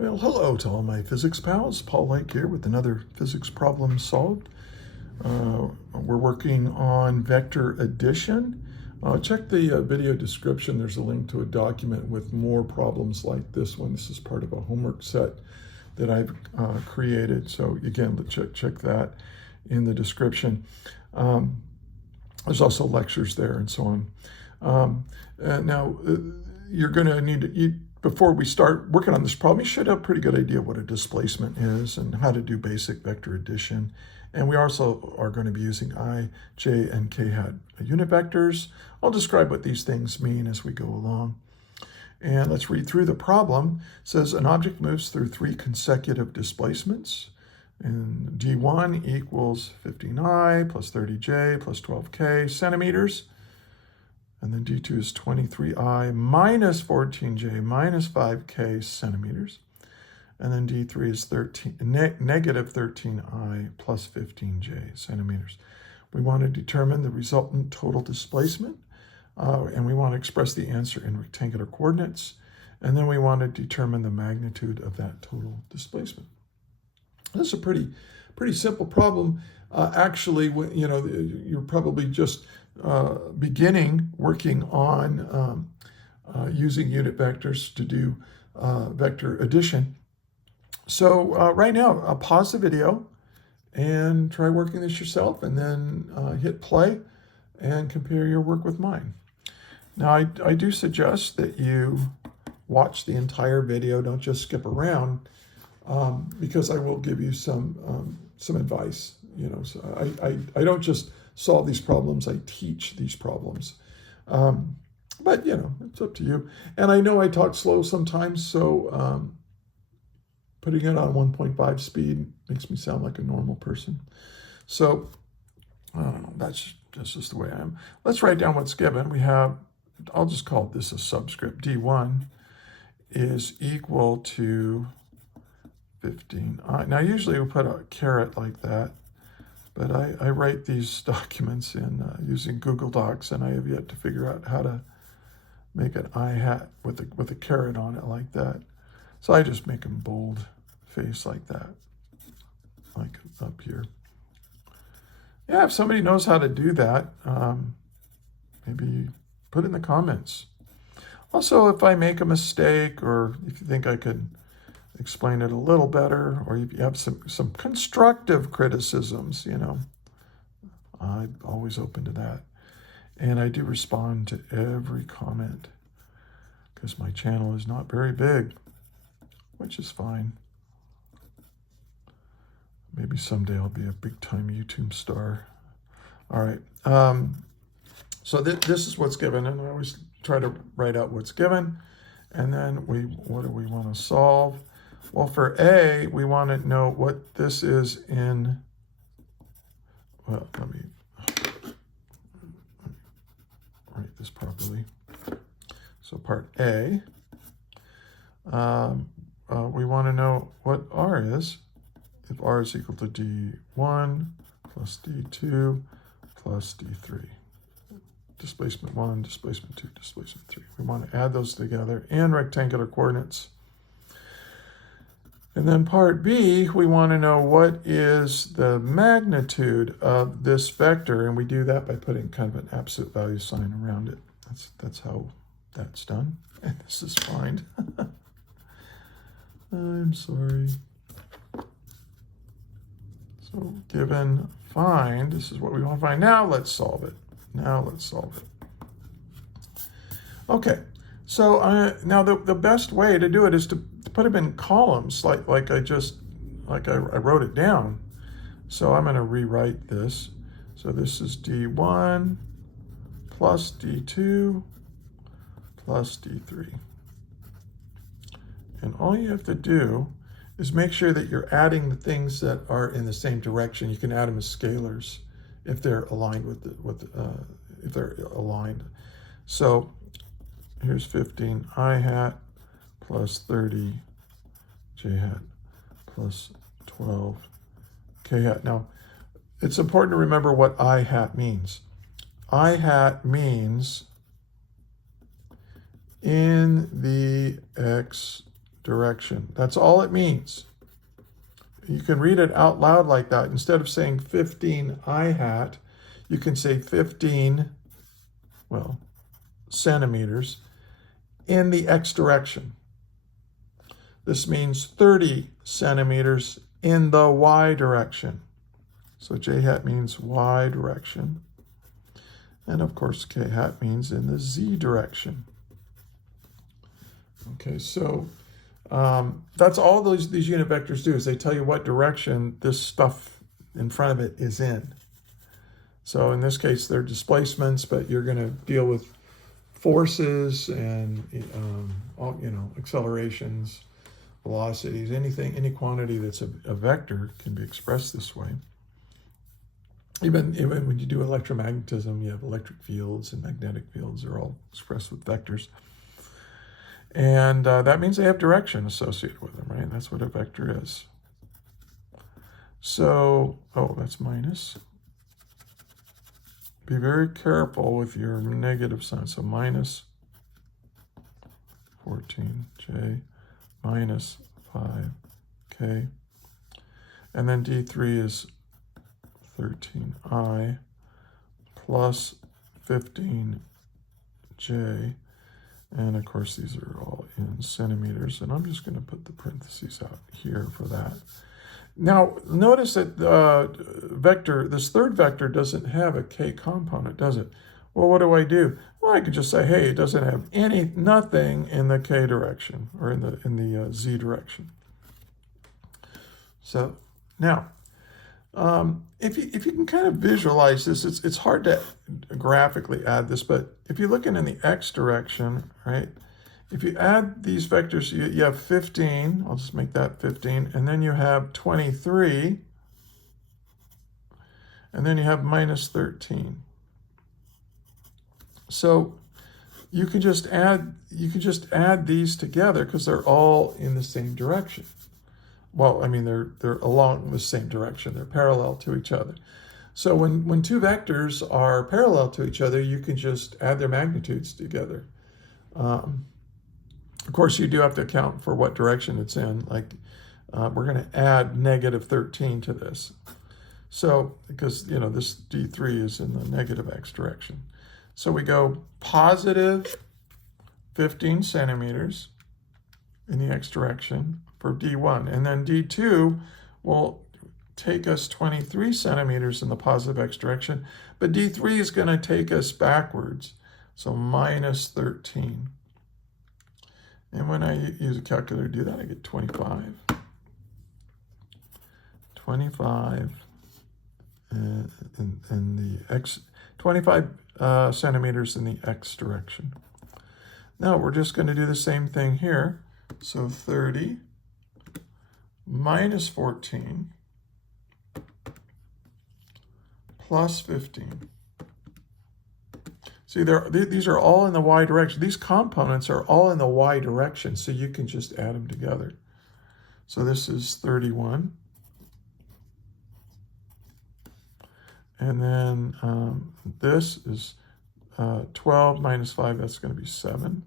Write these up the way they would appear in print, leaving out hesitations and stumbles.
Well, hello to all my physics pals. Paul Lake here with another physics problem solved. We're working on vector addition. Check the video description. There's a link to a document with more problems like this one. This is part of a homework set that I've created. So again, check that in the description. There's also lectures there and so on. Now, you're going to need to, before we start working on this problem, you should have a pretty good idea what a displacement is and how to do basic vector addition. And we also are going to be using I, j, and k hat unit vectors. I'll describe what these things mean as we go along. And let's read through the problem. It says an object moves through 3 consecutive displacements. And d1 equals 15i plus 30j plus 12k centimeters. And then d2 is 23i minus 14j minus 5k centimeters. And then d3 is negative 13i plus 15j centimeters. We want to determine the resultant total displacement, and we want to express the answer in rectangular coordinates. And then we want to determine the magnitude of that total displacement. This is a pretty simple problem. Actually, you're probably just beginning working on using unit vectors to do vector addition. So right now, pause the video and try working this yourself, and then hit play and compare your work with mine. Now, I do suggest that you watch the entire video, don't just skip around, because I will give you some advice. So I don't just solve these problems, I teach these problems. But it's up to you. And I know I talk slow sometimes, so putting it on 1.5 speed makes me sound like a normal person. So I don't know, that's just the way I am. Let's write down what's given. We have, I'll just call this a subscript. D1 is equal to 15. Now usually we put a caret like that, but I write these documents in using Google Docs, and I have yet to figure out how to make an I hat with a caret on it like that. So I just make them bold face like that, like up here. Yeah, if somebody knows how to do that, maybe put it in the comments. Also, if I make a mistake, or if you think I could explain it a little better, or if you have some constructive criticisms, I'm always open to that. And I do respond to every comment because my channel is not very big, which is fine. Maybe someday I'll be a big-time YouTube star. All right. So this is what's given, and I always try to write out what's given. And then what do we want to solve? Well, for A, we want to know what this is in, well, let me write this properly. So part A, we want to know what R is. If R is equal to D1 plus D2 plus D3. Displacement 1, displacement 2, displacement 3. We want to add those together in rectangular coordinates. And then part B, we want to know what is the magnitude of this vector, and we do that by putting kind of an absolute value sign around it. That's how that's done. And this is fine. I'm sorry. So given find, this is what we want to find. Now let's solve it. Okay, so now the best way to do it is to put them in columns, like I wrote it down. So I'm going to rewrite this. So this is D1 plus D2 plus D3. And all you have to do is make sure that you're adding the things that are in the same direction. You can add them as scalars if they're aligned if they're aligned. So here's 15 I hat plus 30 j hat plus 12 k hat. Now, it's important to remember what I hat means. I hat means in the x direction. That's all it means. You can read it out loud like that. Instead of saying 15 I hat, you can say 15, well, centimeters in the x direction. This means 30 centimeters in the y direction. So j hat means y direction. And of course, k hat means in the z direction. Okay, so that's all these unit vectors do, is they tell you what direction this stuff in front of it is in. So in this case, they're displacements, but you're going to deal with forces and all, accelerations, velocities, anything, any quantity that's a vector can be expressed this way. Even when you do electromagnetism, you have electric fields and magnetic fields are all expressed with vectors. And that means they have direction associated with them, right? That's what a vector is. So, oh, that's minus. Be very careful with your negative sign. So minus 14j minus 5k. And then d3 is 13i plus 15j. And of course, these are all in centimeters. And I'm just going to put the parentheses out here for that. Now, notice that this third vector doesn't have a k component, does it? Well, what do I do? Well, I could just say, hey, it doesn't have nothing in the k direction or in the z direction. So now, if you can kind of visualize this, it's hard to graphically add this, but if you're looking in the x direction, right? If you add these vectors, you have 15, I'll just make that 15, and then you have 23, and then you have minus 13. So you can just add these together because they're all in the same direction. Well, I mean, they're along the same direction. They're parallel to each other. So when two vectors are parallel to each other, you can just add their magnitudes together. Of course, you do have to account for what direction it's in. Like we're going to add negative 13 to this. So because, this d3 is in the negative x direction. So we go positive 15 centimeters in the x direction for d1. And then d2 will take us 23 centimeters in the positive x direction. But d3 is going to take us backwards. So minus 13. And when I use a calculator to do that, I get 25. 25 in the x, 25 centimeters in the x direction. Now we're just going to do the same thing here. So 30 minus 14 plus 15. See, these are all in the y direction. These components are all in the y direction, so you can just add them together. So this is 31. And then this is 12 minus 5, that's going to be 7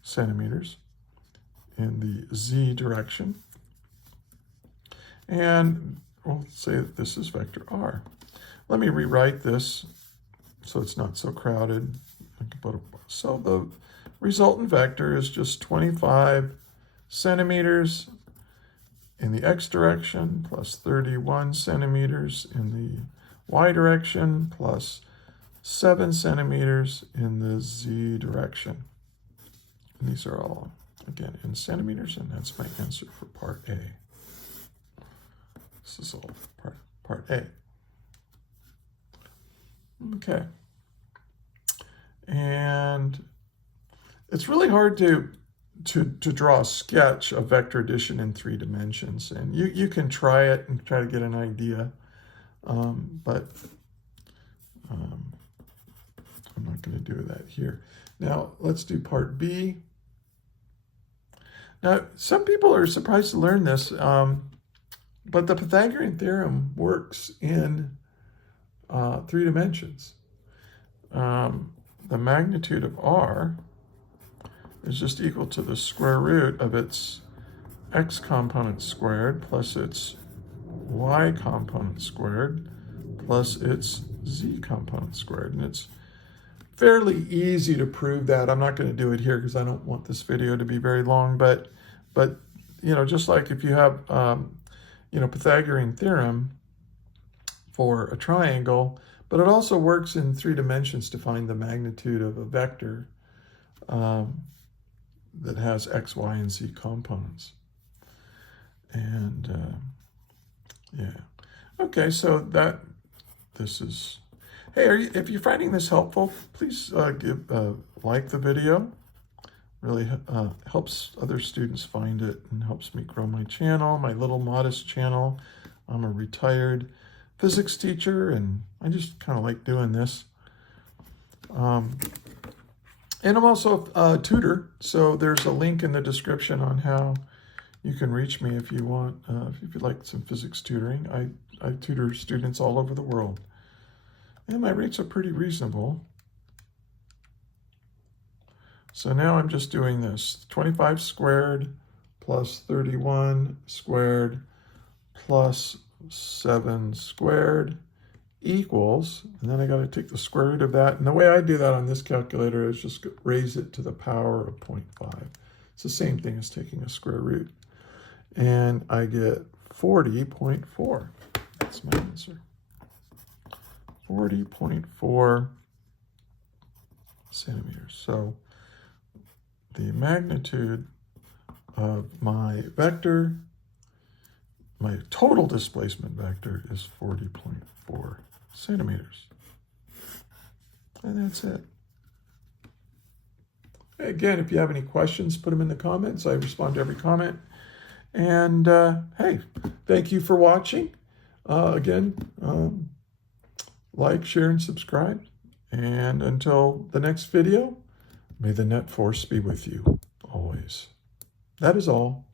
centimeters in the z direction. And we'll say that this is vector r. Let me rewrite this so it's not so crowded. So the resultant vector is just 25 centimeters in the x direction plus 31 centimeters in the y direction plus 7 centimeters in the z direction. And these are all, again, in centimeters, and that's my answer for part A. This is all part A. Okay. And it's really hard to draw a sketch of vector addition in 3 dimensions. And you can try it and try to get an idea. But I'm not going to do that here. Now, let's do part B. Now, some people are surprised to learn this, but the Pythagorean theorem works in 3 dimensions. The magnitude of r is just equal to the square root of its x component squared plus its y component squared plus its z component squared. And it's fairly easy to prove that. I'm not going to do it here because I don't want this video to be very long, but you know, just like if you have you know, Pythagorean theorem for a triangle, but it also works in 3 dimensions to find the magnitude of a vector that has x, y, and z components. And yeah. Okay, so this is, hey, if you're finding this helpful, please like the video. Really helps other students find it and helps me grow my channel, my little modest channel. I'm a retired physics teacher, and I just kind of like doing this. And I'm also a tutor, so there's a link in the description on how you can reach me if you want, if you'd like some physics tutoring. I tutor students all over the world, and my rates are pretty reasonable. So now I'm just doing this, 25 squared plus 31 squared plus 7 squared equals, and then I got to take the square root of that. And the way I do that on this calculator is just raise it to the power of 0.5. It's the same thing as taking a square root. And I get 40.4. That's my answer. 40.4 centimeters. So the magnitude of my vector, my total displacement vector, is 40.4 centimeters. And that's it. Again, if you have any questions, put them in the comments. I respond to every comment. And hey, thank you for watching. Again, like, share, and subscribe. And until the next video, may the net force be with you always. That is all.